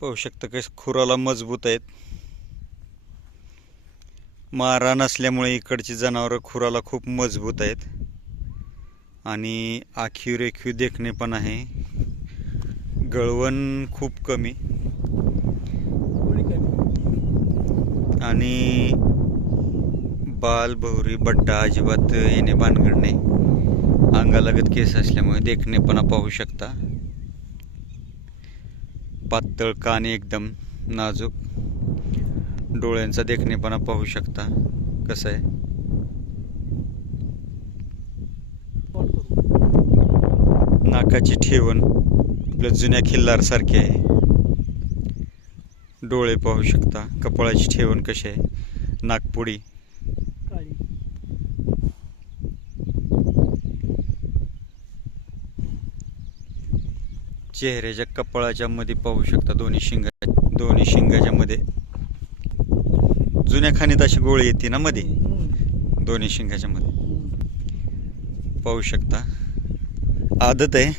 पाहू शकता कसे खुराला मजबूत आहेत. मारा नसल्यामुळे इकडची जनावरं खुराला खूप मजबूत आहेत. आणि आखीव रेखीव देखणे पण आहे. गळवण खूप कमी. आणि बाल भवरी बट्टा अजिबात येणे भानगडणे अंगालगत केस असल्यामुळे देखणे पण पाहू शकता. पातळ कान एकदम नाजूक डोळ्यांचा देखणेपणा पाहू शकता. कसं आहे? नाकाची ठेवण आपल्या जुन्या खिल्लारसारखी आहे. डोळे पाहू शकता. कपाळाची ठेवण कशी आहे? नागपुडी चेहऱ्याच्या कपाळाच्या मध्ये पाहू शकता दोन्ही शिंगा दोन्ही शिंगाच्या मध्ये. जुन्या खाणीत अशी गोळी येते ना मध्ये? दोन्ही शिंगाच्या मध्ये. पाहू शकता. आदत आहे.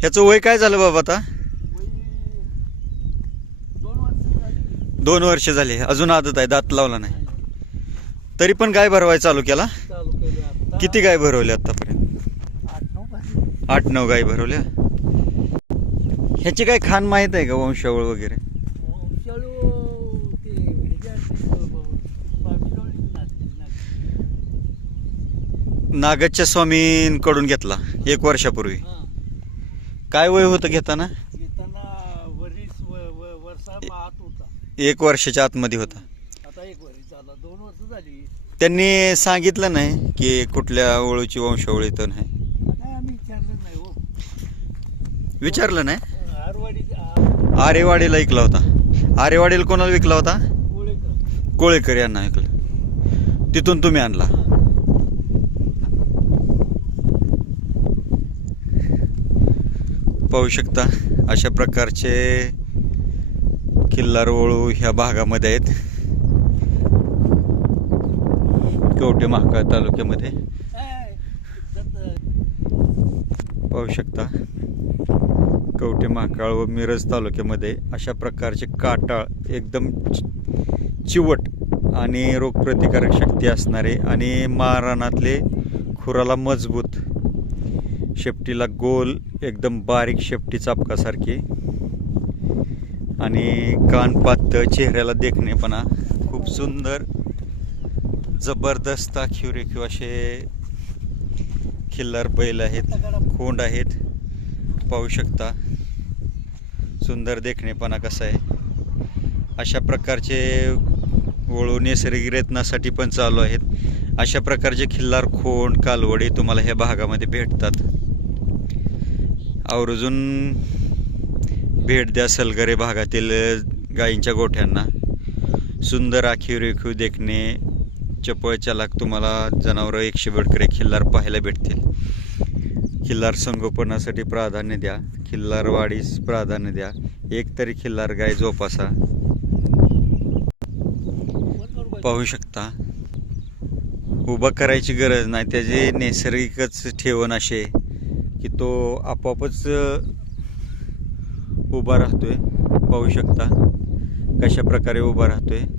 ह्याचं वय काय झालं बाबा आता? दोन वर्ष झाले. अजून आदत आहे दात लावला नाही. तरी पण गाय भरवाय चालू केला? किती गाय भरवल्या आतापर्यंत? आठ नऊ गाय. भरवल्या? ह्याची काय खान माहीत आहे का वंशावळ वगैरे? नागच्या स्वामींकडून घेतला एक वर्षापूर्वी. काय वय होतं घेताना? एक वर्षाच्या आतमध्ये होता आता एक वर्ष झाला दोन वर्ष झाली त्यांनी सांगितलं नाही की कुठल्या ओळूची वंशावळी तर नाही. आम्ही विचारलं नाही हो. विचारलं नाही? आरवाडी आरेवाडीला ऐकला होता. आरेवाडीला कोणाला विकला होता? कोळेकर. कोळेकर यांना ऐकलं. तिथून तुम्ही आणला. पाहू शकता अशा प्रकारचे किल्लार वळू ह्या भागामध्ये आहेत. कवटे महाकाळ तालुक्यामध्ये? पाहू शकता. कवटे महाकाळ व मिरज तालुक्यामध्ये अशा प्रकारचे काटाळ एकदम चिवट आणि रोगप्रतिकारक शक्ती असणारे आणि मारानातले खुराला मजबूत शेपटीला गोल एकदम बारीक शेपटी चापकासारखी आणि कान पातळ चेहऱ्याला देखणेपणा खूप सुंदर जबरदस्त आखीव रेखीव असे खिल्लार बैल आहेत खोंड आहेत. पाहू शकता. सुंदर देखणेपणा कसा आहे. अशा प्रकारचे वळू नैसर्गिक रेतनासाठी पण चालू आहेत. अशा प्रकारचे खिल्लार खोंड कालवडी तुम्हाला ह्या भागामध्ये भेटतात. आवर्जून भेट द्या सलगरे भागातील गायींच्या गोठ्यांना. सुंदर आखीव रेखीव देखणे चपळ चलाक तुम्हाला जनावरं एकशे बेडकरे खिल्लार पाहायला भेटतील. खिल्लार संगोपनासाठी प्राधान्य द्या. खिल्लार वाढीस प्राधान्य द्या. एक तरी खिल्लार गाय जोपासा. पाहू शकता. उभा करायची गरज नाही. त्याची नैसर्गिकच ठेवण असे की तो आपोआपच उभा राहतोय. पाहू शकता कशा प्रकारे उभा राहतोय.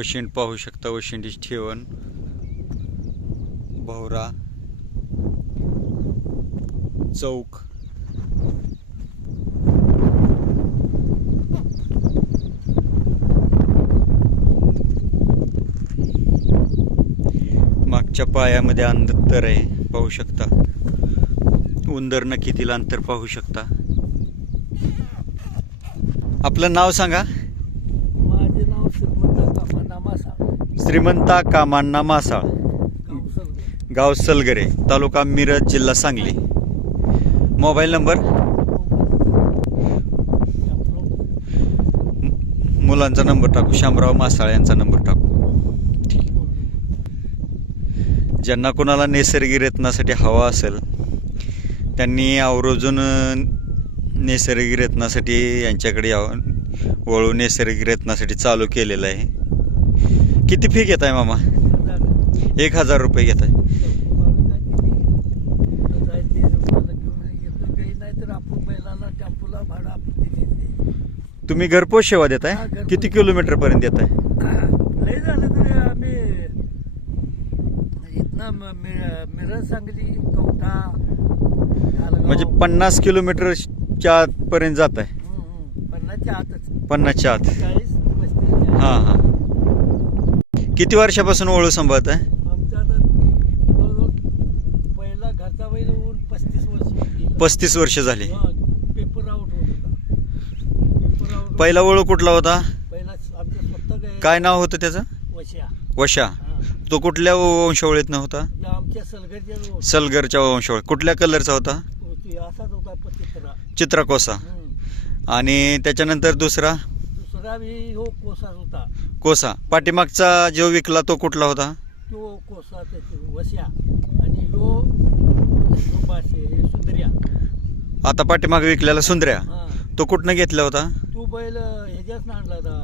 वशिंड पाहू शकता वशिंडीची ठेवण. भवरा. चौक. मागच्या पायामध्ये अंतर आहे पाहू शकता. उंदर कितीला अंतर पाहू शकता? आपलं नाव सांगा माझे नाव श्रीमंत कामना मासा श्रीमंता कामांना मासाळ. गाव सलगरे तालुका मिरज जिल्हा सांगली. Mobile number? मुलांचा नंबर टाकू शामराव मासाळ यांचा नंबर टाकू. ज्यांना कोणाला नैसर्गिक रत्नासाठी हवा असेल त्यांनी आवर्जून नैसर्गिक रत्नासाठी यांच्याकडे यावं. वळू नैसर्गिक रत्नासाठी चालू केलेलं आहे. किती फी घेत आहे मामा? एक हजार रुपये घेत आहे तुम्ही घरपोच सेवा देताय? हा. किती किलोमीटर पर्यंत देताय. म्हणजे पन्नास किलोमीटरच्या आतपर्यंत जात आहे. पन्नासच्या आतच. पन्नासच्या आत. हां हां. किती वर्षापासून ओळू सांभाळत आहे? आमच्या जवळजवळ पहिला घरचा बैल होऊन पस्तीस वर्ष. पस्तीस वर्ष झाली. पेपर आउट होत होता. पेपर आउट पहिला ओळू कुठला होता? पहिला आमच्या स्वतः काय नाव होतं त्याचं? वशा हा. तो कुठल्या वंशावळीतनं होता या आमच्या सलगरच्या वंशावळ कुठल्या कलरचा होता? होती असाच होता पचित्रा चित्राकोसा. आणि त्याच्यानंतर दुसरा? दुसरा बी हो कोसाच होता. कोसा. पाठीमागचा जो विकला तो कुठला होता? तो कोसा त्याची वश्या आणि यो यो हे सुंदर्या. आता पाठीमाग विकलेला सुंदऱ्या हा. तो कुठनं घेतला होता? तू बैल ह्याच्याच आणला होता.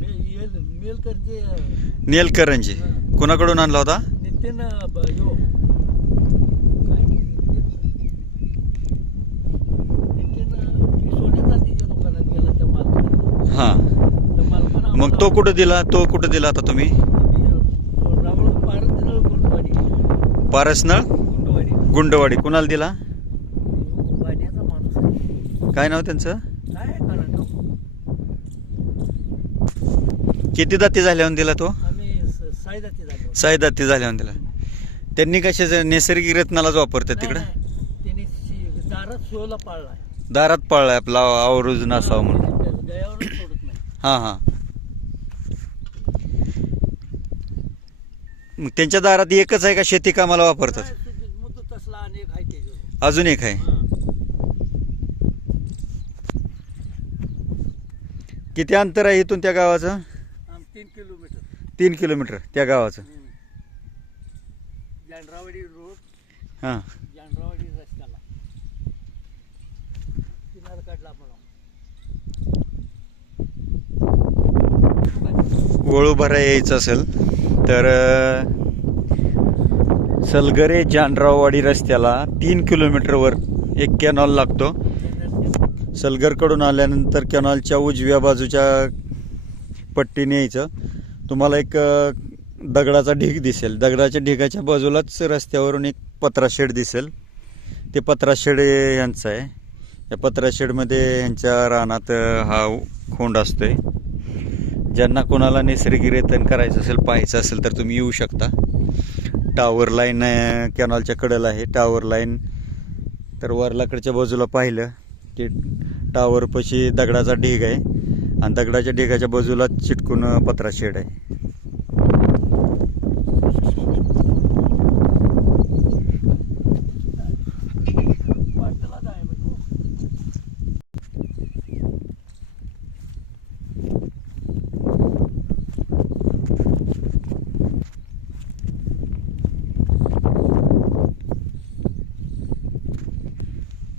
मेल मेल करजे नेलकरंजी. हा. कुणाकडून आणला होता? नितीन ब- यो काय नितीन नितीन सोन्याचा तिच्या दुकानात गेला त्या मालकाला हां त्या मालकानं मग तो कुठं दिला? तो कुठं दिला आता तुम्ही? पारसनळ? गुंडवाडी. कुणाला दिला. काय नाव त्यांचं? किती दाती झाल्यावर दिला तो? साई दाती झाल्यावर दिला. त्यांनी कशाचं? नैसर्गिक रत्नालाच वापरतात तिकडं? दारात पाळलाय आपला आवर्ज नसावं म्हणून. हां हां. मग त्यांच्या दारात एकच आहे का शेती कामाला वापरतात? मुद्दू तसला अनेक आहे त्याच्यावर अजून एक आहे. हा. किती अंतर आहे इथून त्या गावाचं? आम तीन किलोमीटर. तीन किलोमीटर त्या गावाचं. हम्म. जानरावाडी रोड. हां. जानरावाडी रस्त्याला. किनार काढला म्हणून वळू भरा यायचं असेल. तर सलगरे जानराववाडी रस्त्याला तीन किलोमीटरवर एक कॅनॉल लागतो. सलगरकडून आल्यानंतर कॅनॉलच्या उजव्या बाजूच्या पट्टीने यायचं. तुम्हाला एक दगडाचा ढीग दिसेल. दगडाच्या ढिगाच्या बाजूलाच रस्त्यावरून एक पत्रा शेड दिसेल. ते पत्रा शेड यांचं आहे. या पत्रा शेडमध्ये यांच्या रानात हा खोंड असतो आहे ज्यांना कोणाला नैसर्गिक करायचं असेल पाहायचं असेल तर तुम्ही येऊ शकता. टावर लाईन कॅनॉलच्या कडेला आहे. टावर लाईन तर वरलाकडच्या बाजूला पाहिलं की टावरपाशी दगडाचा ढीग आहे. आणि दगडाच्या ढिगाच्या बाजूला चिटकून पत्रा शेड आहे.